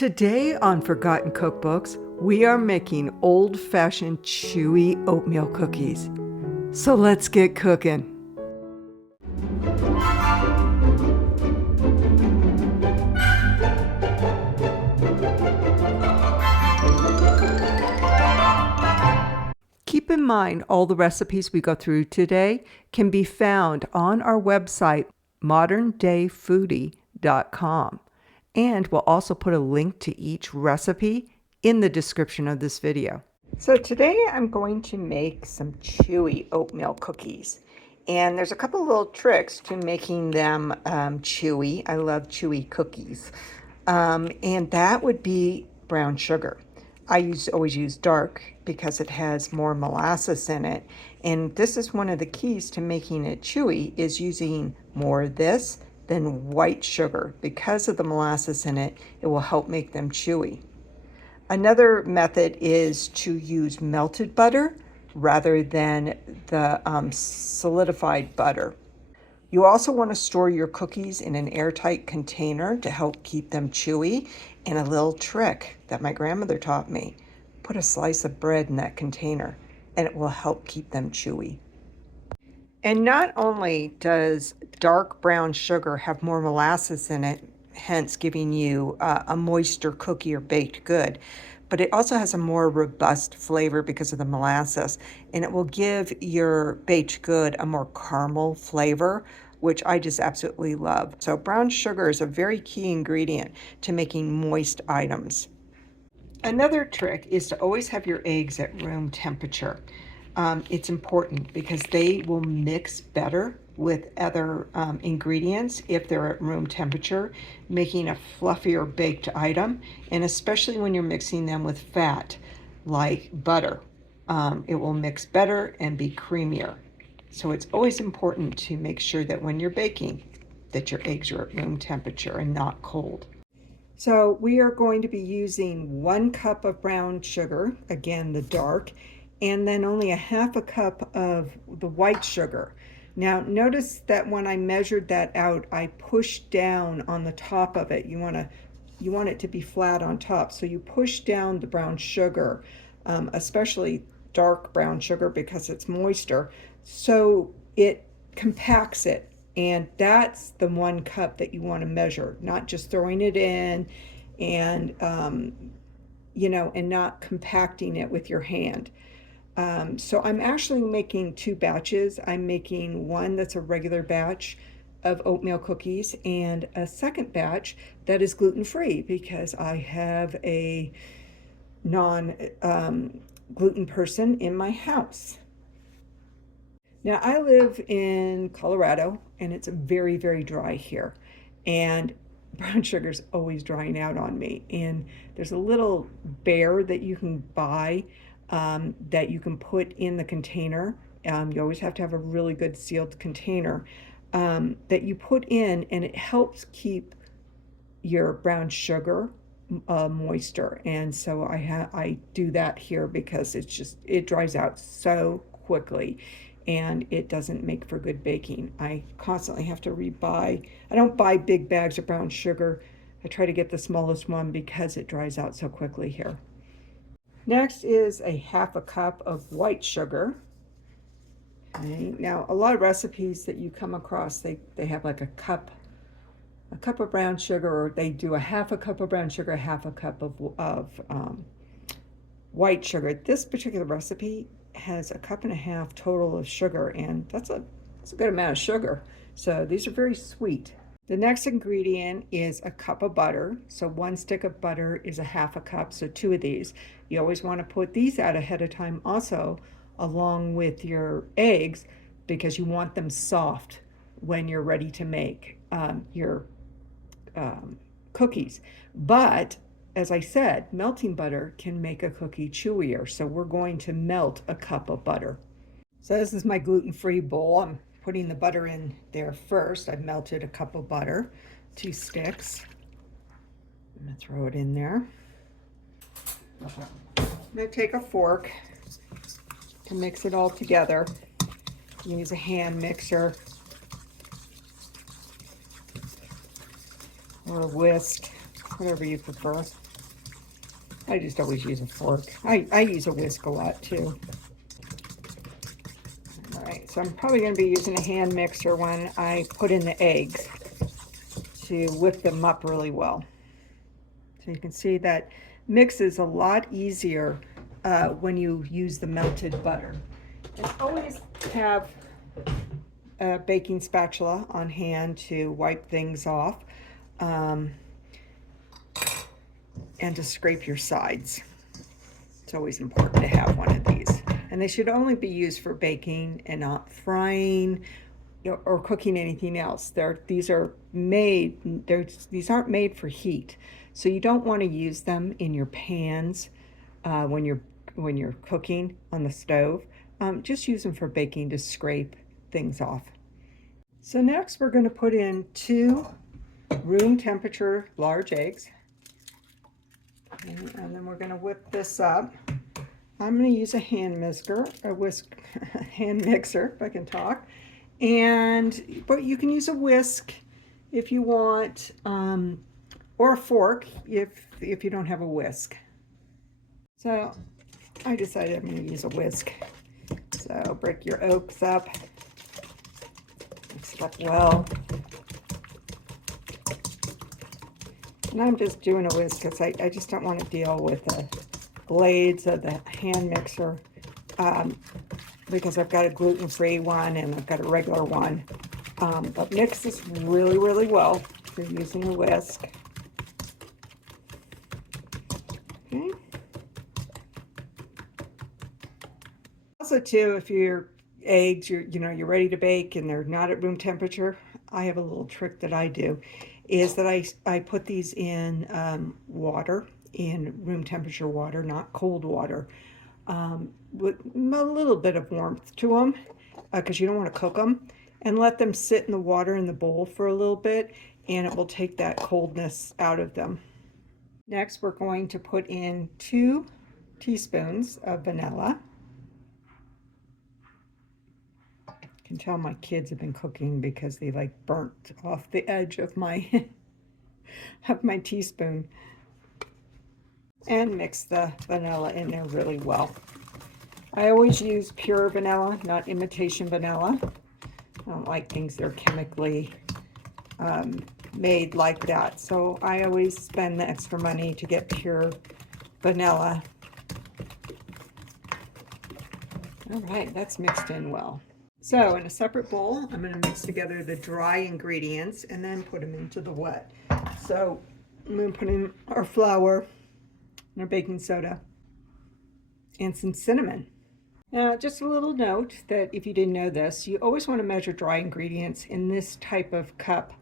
Today on Forgotten Cookbooks, we are making old-fashioned chewy oatmeal cookies. So let's get cooking. Keep in mind, all the recipes we go through today can be found on our website, moderndayfoodie.com. And we'll also put a link to each recipe in the description of this video. So today I'm going to make some chewy oatmeal cookies. And there's a couple little tricks to making them chewy. I love chewy cookies. And that would be brown sugar. I always use dark because it has more molasses in it. And this is one of the keys to making it chewy, is using more of this than white sugar. Because of the molasses in it, it will help make them chewy. Another method is to use melted butter rather than the solidified butter. You also want to store your cookies in an airtight container to help keep them chewy. And a little trick that my grandmother taught me: put a slice of bread in that container and it will help keep them chewy. And not only does dark brown sugar have more molasses in it, hence giving you a moister cookie or baked good, but it also has a more robust flavor because of the molasses, and it will give your baked good a more caramel flavor, which I just absolutely love. So brown sugar is a very key ingredient to making moist items. Another trick is to always have your eggs at room temperature. It's important because they will mix better with other ingredients if they're at room temperature, making a fluffier baked item, and especially when you're mixing them with fat like butter. It will mix better and be creamier. So it's always important to make sure that when you're baking that your eggs are at room temperature and not cold. So we are going to be using 1 cup of brown sugar, again the dark, and then only a half a cup of the white sugar. Now notice that when I measured that out, I pushed down on the top of it. You want it to be flat on top, so you push down the brown sugar, especially dark brown sugar because it's moister, so it compacts it. And that's the 1 cup that you want to measure, not just throwing it in and and not compacting it with your hand. So I'm actually making 2 batches. I'm making one that's a regular batch of oatmeal cookies and a second batch that is gluten-free because I have a non-gluten person in my house. Now I live in Colorado and it's very, very dry here, and brown sugar is always drying out on me. And there's a little bear that you can buy that you can put in the container. You always have to have a really good sealed container that you put in, and it helps keep your brown sugar moister. And so I do that here because it dries out so quickly and it doesn't make for good baking. I constantly have to rebuy. I don't buy big bags of brown sugar. I try to get the smallest one because it dries out so quickly here. Next is a half a cup of white sugar. Okay. Now a lot of recipes that you come across, they have like a cup of brown sugar, or they do a half a cup of brown sugar, half a cup of white sugar. This particular recipe has a cup and a half total of sugar, and that's a good amount of sugar. So these are very sweet. The next ingredient is a cup of butter. So 1 stick of butter is a half a cup, so 2 of these. You always want to put these out ahead of time also, along with your eggs, because you want them soft when you're ready to make your cookies. But as I said, melting butter can make a cookie chewier, so we're going to melt a cup of butter. So this is my gluten-free bowl. I'm putting the butter in there first. I've melted a cup of butter, 2 sticks. I'm gonna throw it in there. I'm gonna take a fork to mix it all together. Use a hand mixer or a whisk, whatever you prefer. I just always use a fork. I use a whisk a lot too. All right, so I'm probably going to be using a hand mixer when I put in the eggs to whip them up really well. So you can see that mix is a lot easier when you use the melted butter. And always have a baking spatula on hand to wipe things off and to scrape your sides. It's always important to have one of these. And they should only be used for baking and not frying or cooking anything else. These aren't made for heat. So you don't want to use them in your pans when you're cooking on the stove. Just use them for baking to scrape things off. So next we're going to put in 2 room temperature large eggs. Okay, and then we're going to whip this up. I'm going to use a hand mixer, if I can talk. But you can use a whisk if you want, or a fork if you don't have a whisk. So I decided I'm going to use a whisk. So break your oats up, mix it up well. And I'm just doing a whisk because I just don't want to deal with the blades of the hand mixer because I've got a gluten-free one and I've got a regular one. But mix this really, really well if you're using a whisk. Okay. Also, too, if your eggs, you're ready to bake and they're not at room temperature, I have a little trick that I do, is that I put these in water, in room temperature water, not cold water, with a little bit of warmth to them, because you don't want to cook them, and let them sit in the water in the bowl for a little bit, and it will take that coldness out of them. Next, we're going to put in 2 teaspoons of vanilla. I can tell my kids have been cooking because they like burnt off the edge of my teaspoon. And mix the vanilla in there really well. I always use pure vanilla, not imitation vanilla. I don't like things that are chemically made like that. So I always spend the extra money to get pure vanilla. All right, that's mixed in well. So in a separate bowl, I'm going to mix together the dry ingredients and then put them into the wet. So I'm going to put in our flour and our baking soda and some cinnamon. Now, just a little note that if you didn't know this, you always want to measure dry ingredients in this type of cup,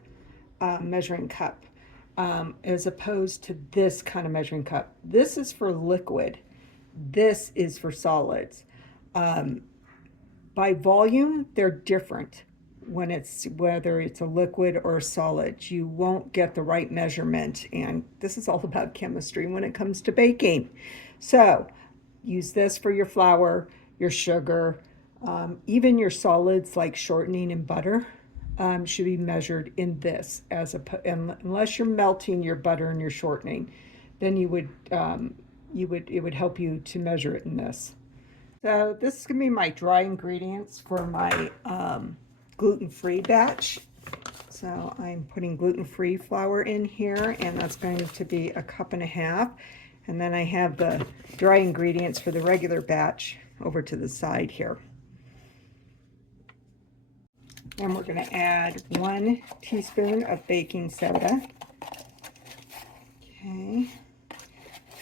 measuring cup, as opposed to this kind of measuring cup. This is for liquid. This is for solids. By volume, they're different. Whether it's a liquid or a solid, you won't get the right measurement. And this is all about chemistry when it comes to baking. So use this for your flour, your sugar, even your solids like shortening and butter should be measured in this. Unless you're melting your butter and your shortening, then it would help you to measure it in this. So this is going to be my dry ingredients for my gluten-free batch. So I'm putting gluten-free flour in here, and that's going to be 1.5 cups. And then I have the dry ingredients for the regular batch over to the side here. And we're going to add 1 teaspoon of baking soda. Okay.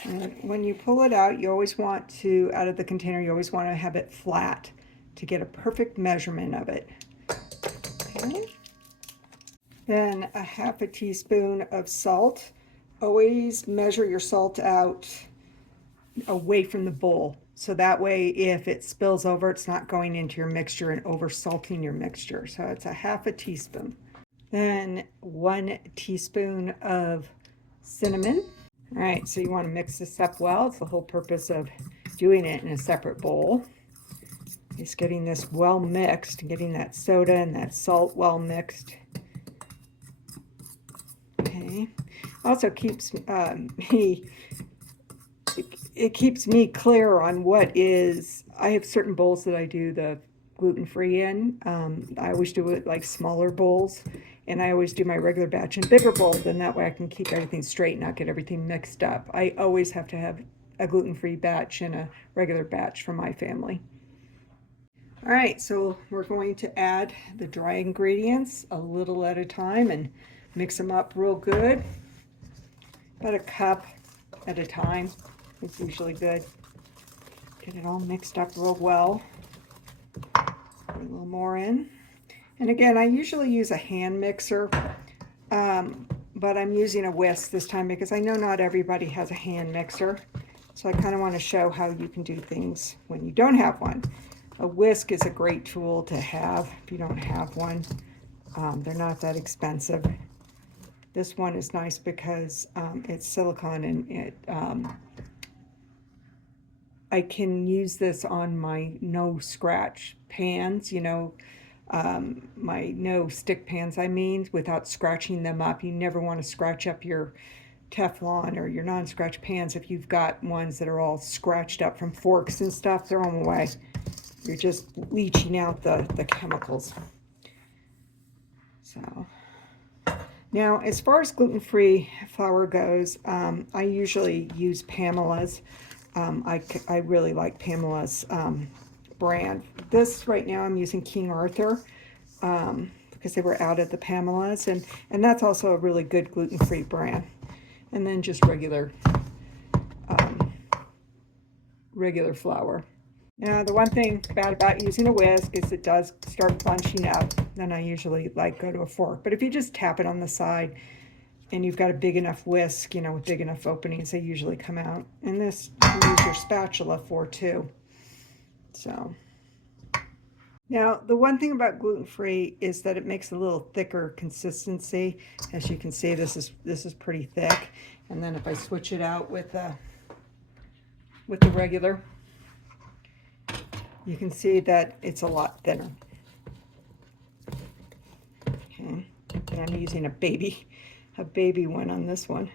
And when you pull it out, you always want to, out of the container, you always want to have it flat to get a perfect measurement of it. Okay. Then 1/2 teaspoon of salt. Always measure your salt out away from the bowl. So that way, if it spills over, it's not going into your mixture and over salting your mixture. So it's 1/2 teaspoon. Then 1 teaspoon of cinnamon. All right, so you want to mix this up well. It's the whole purpose of doing it in a separate bowl. Just getting this well mixed, getting that soda and that salt well mixed. Okay. Also keeps me it keeps me clear on what is, I have certain bowls that I do the gluten-free in. I always do it like smaller bowls, and I always do my regular batch in bigger bowls, and that way I can keep everything straight and not get everything mixed up. I always have to have a gluten-free batch and a regular batch for my family. All right, so we're going to add the dry ingredients a little at a time and mix them up real good. About a cup at a time is usually good. Get it all mixed up real well. Put a little more in. And again, I usually use a hand mixer, but I'm using a whisk this time because I know not everybody has a hand mixer. So I kind of want to show how you can do things when you don't have one. A whisk is a great tool to have if you don't have one. They're not that expensive. This one is nice because it's silicone, and it I can use this on my no scratch pans, you know, my no stick pans, I mean, without scratching them up. You never want to scratch up your Teflon or your non-scratch pans if you've got ones that are all scratched up from forks and stuff. Throw them away. You're just leaching out the chemicals. So now, as far as gluten-free flour goes, I usually use Pamela's. I really like Pamela's brand. This right now I'm using King Arthur because they were out at the Pamela's, and that's also a really good gluten-free brand. And then just regular flour. Now, the one thing bad about using a whisk is it does start bunching up. Then I usually go to a fork. But if you just tap it on the side and you've got a big enough whisk, you know, with big enough openings, they usually come out. And this you can use your spatula for too. So now the one thing about gluten-free is that it makes a little thicker consistency. As you can see, this is pretty thick. And then if I switch it out with the regular, you can see that it's a lot thinner. Okay, and I'm using a baby one on this one.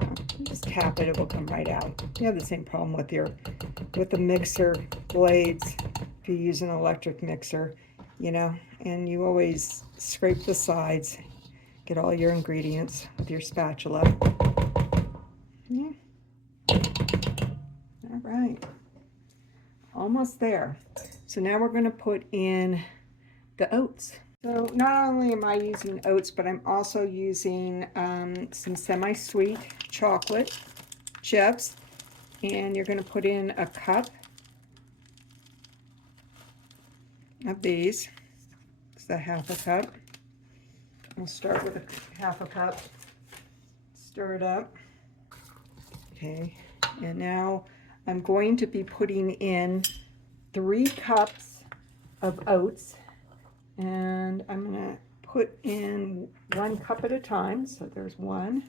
So just tap it; it will come right out. You have the same problem with the mixer blades. If you use an electric mixer, you know, and you always scrape the sides, get all your ingredients with your spatula. Yeah. All right. Almost there. So now we're going to put in the oats. So not only am I using oats, but I'm also using some semi-sweet chocolate chips. And you're going to put in a cup of these. It's a half a cup. We'll start with a half a cup. Stir it up. Okay. And now I'm going to be putting in 3 cups of oats, and I'm going to put in 1 cup at a time. So there's 1.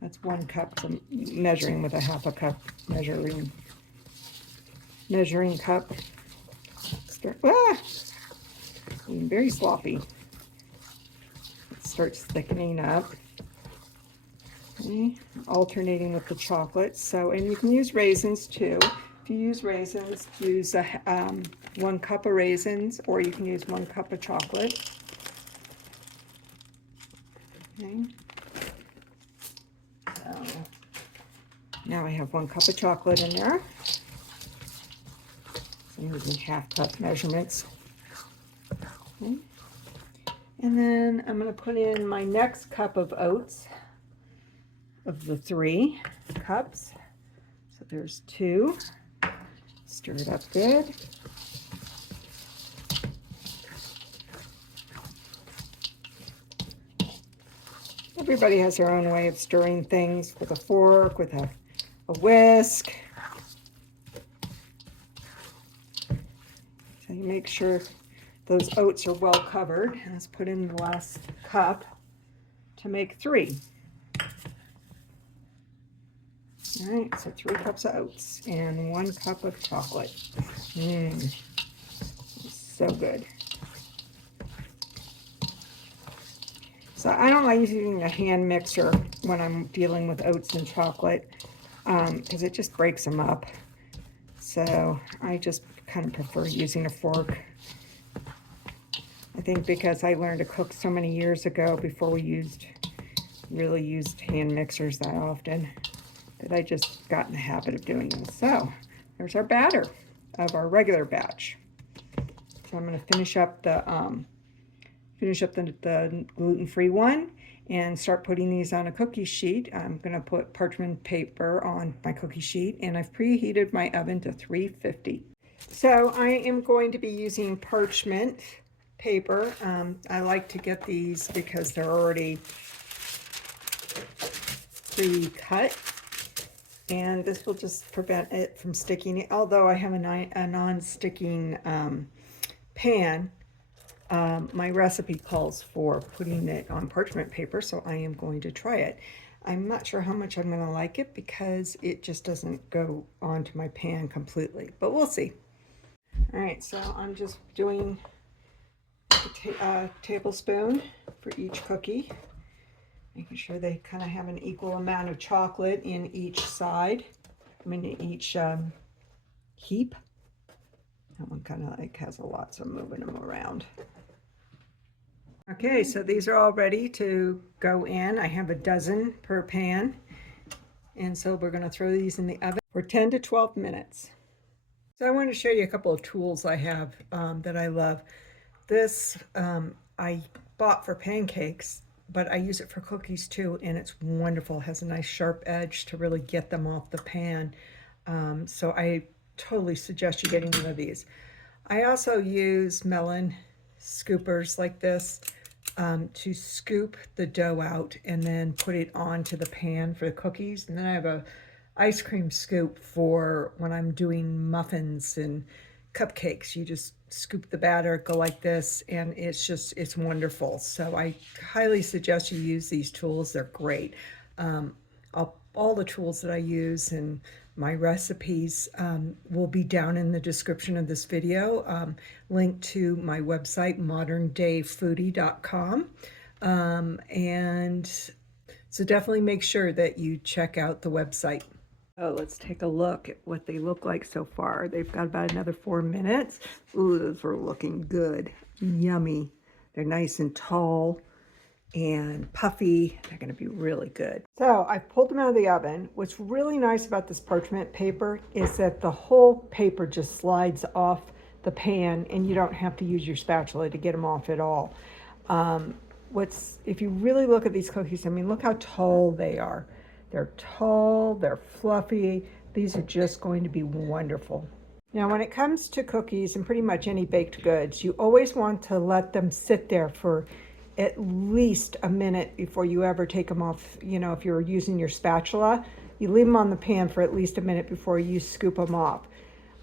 That's 1 cup. I'm measuring with a half a cup measuring cup. Being very sloppy. It starts thickening up. Okay, alternating with the chocolate. So, and you can use raisins too. If you use raisins, use 1 cup of raisins, or you can use 1 cup of chocolate. Okay. So now I have 1 cup of chocolate in there. So I'm using half cup measurements. Okay. And then I'm going to put in my next cup of oats. Of the 3 cups. So there's 2. Stir it up good. Everybody has their own way of stirring things, with a fork, with a whisk. So you make sure those oats are well covered. Let's put in the last cup to make 3. All right, so 3 cups of oats and 1 cup of chocolate. So good. So I don't like using a hand mixer when I'm dealing with oats and chocolate, because it just breaks them up. So I just kind of prefer using a fork. I think because I learned to cook so many years ago before we really used hand mixers that often, that I just got in the habit of doing this. So there's our batter of our regular batch. So I'm going to finish up the gluten-free one and start putting these on a cookie sheet. I'm going to put parchment paper on my cookie sheet, and I've preheated my oven to 350. So I am going to be using parchment paper. I like to get these because they're already pre-cut, and this will just prevent it from sticking. Although I have a non-sticking pan, my recipe calls for putting it on parchment paper, so I am going to try it. I'm not sure how much I'm going to like it because it just doesn't go onto my pan completely, but we'll see. All right, so I'm just doing a tablespoon for each cookie, making sure they kind of have an equal amount of chocolate in each side, in each heap. That one kind of like has a lot, so I'm moving them around. Okay, so these are all ready to go in. I have a dozen per pan, and so we're going to throw these in the oven for 10 to 12 minutes. So I want to show you a couple of tools I have that I love. This I bought for pancakes, but I use it for cookies too, and it's wonderful. It has a nice sharp edge to really get them off the pan. So I totally suggest you getting one of these. I also use melon scoopers like this to scoop the dough out and then put it onto the pan for the cookies. And then I have a ice cream scoop for when I'm doing muffins and cupcakes. You just scoop the batter, go like this, and it's wonderful. So I highly suggest you use these tools. They're great. All the tools that I use and my recipes will be down in the description of this video, linked to my website, moderndayfoodie.com. And so definitely make sure that you check out the website. Oh, let's take a look at what they look like so far. They've got about another 4 minutes. Ooh, those are looking good. Yummy. They're nice and tall and puffy. They're going to be really good. So I pulled them out of the oven. What's really nice about this parchment paper is that the whole paper just slides off the pan, and you don't have to use your spatula to get them off at all. If you really look at these cookies, I mean, look how tall they are. They're tall, they're fluffy. These are just going to be wonderful. Now, when it comes to cookies and pretty much any baked goods, you always want to let them sit there for at least a minute before you ever take them off. You know, if you're using your spatula, you leave them on the pan for at least a minute before you scoop them off.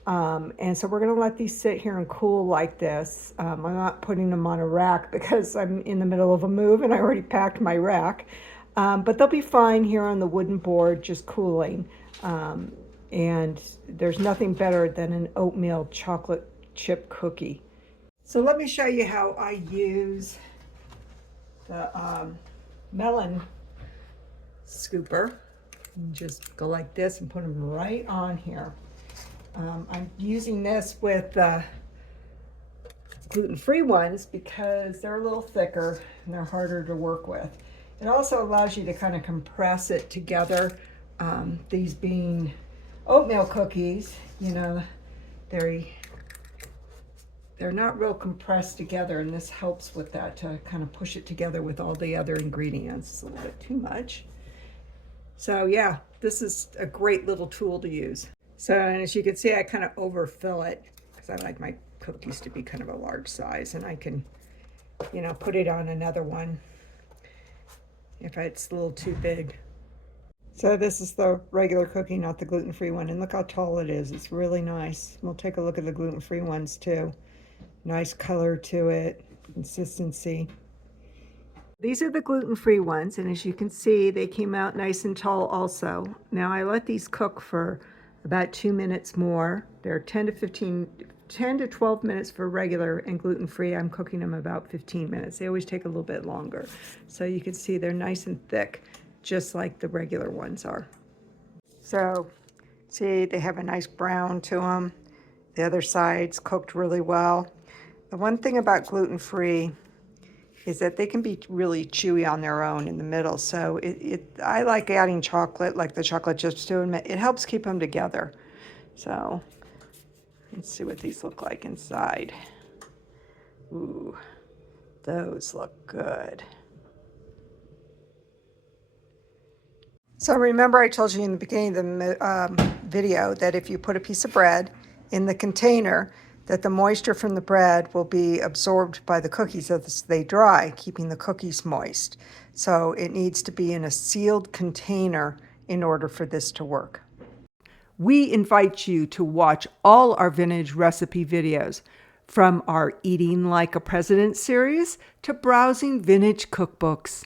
And so we're going to let these sit here and cool like this. I'm not putting them on a rack because I'm in the middle of a move and I already packed my rack. But they'll be fine here on the wooden board, just cooling. And there's nothing better than an oatmeal chocolate chip cookie. So let me show you how I use the melon scooper. You just go like this and put them right on here. I'm using this with gluten-free ones because they're a little thicker and they're harder to work with. It also allows you to kind of compress it together. These being oatmeal cookies, you know, they're not real compressed together, and this helps with that to kind of push it together with all the other ingredients. It's a little bit too much. So yeah, this is a great little tool to use. So, and as you can see, I kind of overfill it because I like my cookies to be kind of a large size, and I can, you know, put it on another one if it's a little too big. So this is the regular cookie, not the gluten-free one, and look how tall it is. It's really nice. We'll take a look at the gluten-free ones too. Nice color to it, consistency. These are the gluten-free ones, and as you can see, they came out nice and tall also. Now I let these cook for about 2 minutes more. They're 10 to 12 minutes for regular, and gluten-free, I'm cooking them about 15 minutes. They always take a little bit longer. So you can see they're nice and thick. just like the regular ones are. So, see, they have a nice brown to them. The other side's cooked really well. The one thing about gluten-free is that they can be really chewy on their own in the middle. So I like adding chocolate, like the chocolate chips to them. It helps keep them together. So let's see what these look like inside. Ooh, those look good. So remember I told you in the beginning of the video that if you put a piece of bread in the container, that the moisture from the bread will be absorbed by the cookies as they dry, keeping the cookies moist. So it needs to be in a sealed container in order for this to work. We invite you to watch all our vintage recipe videos, from our Eating Like a President series to browsing vintage cookbooks.